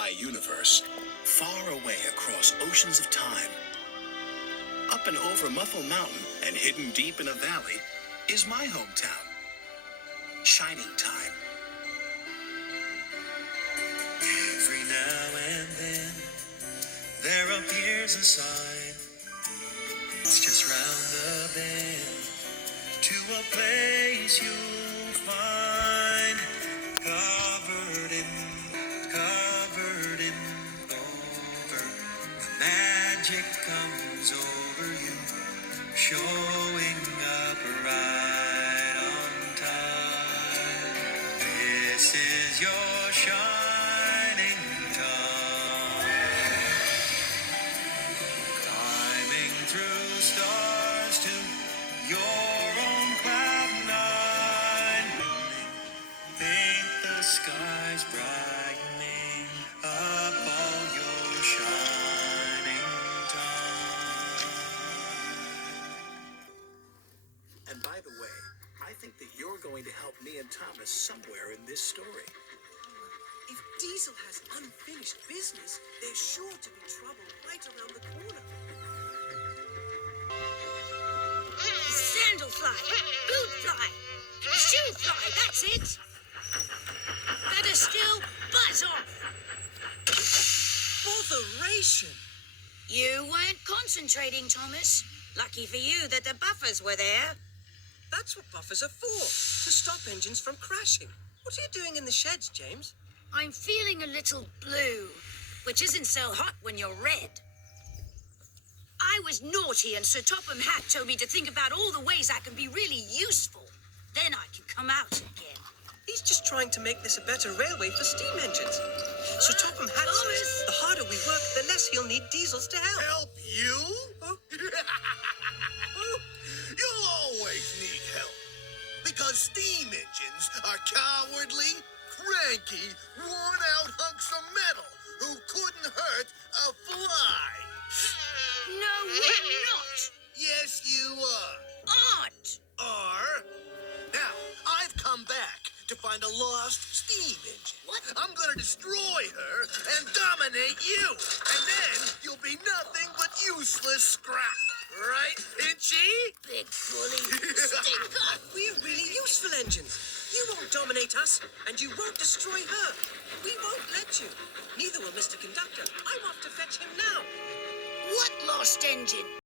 My universe, far away across oceans of time. Up and over Muffle Mountain and hidden deep in a valley is my hometown. Shining Time. Every now and then there appears a sign. It's just round the bend to a place you'll find covered in clover. Magic comes over you, showing up right on time. This is your shining time, climbing through stars to your own cloud nine. Paint the skies brightening up all your shining time. And by the way, I think that you're going to help me and Thomas somewhere in this story. If Diesel has unfinished business, there's sure to be trouble right around the corner. Sandal fly, boot fly, shoe fly, that's it. Better still, buzz off. Botheration! You weren't concentrating, Thomas. Lucky for you that the buffers were there. That's what buffers are for, to stop engines from crashing. What are you doing in the sheds, James? I'm feeling a little blue, which isn't so hot when you're red. I was naughty and Sir Topham Hatt told me to think about all the ways I can be really useful. Then I can come out again. He's just trying to make this a better railway for steam engines. Sir Topham Hatt says the harder we work, the less he'll need diesels to help. Help you? Huh? You'll always need help. Because steam engines are cowardly, cranky, worn-out hunks of metal who couldn't hurt a fly. No, we're not. Yes, you Aren't. are. Now, I've come back to find a lost steam engine. What? I'm gonna destroy her and dominate you. And then you'll be nothing but useless scrap. Right, Pinchy? Big bully. Stinker. We're really useful engines. You won't dominate us, and you won't destroy her. We won't let you. Neither will Mr. Conductor. I'm off to fetch him now. What lost engine?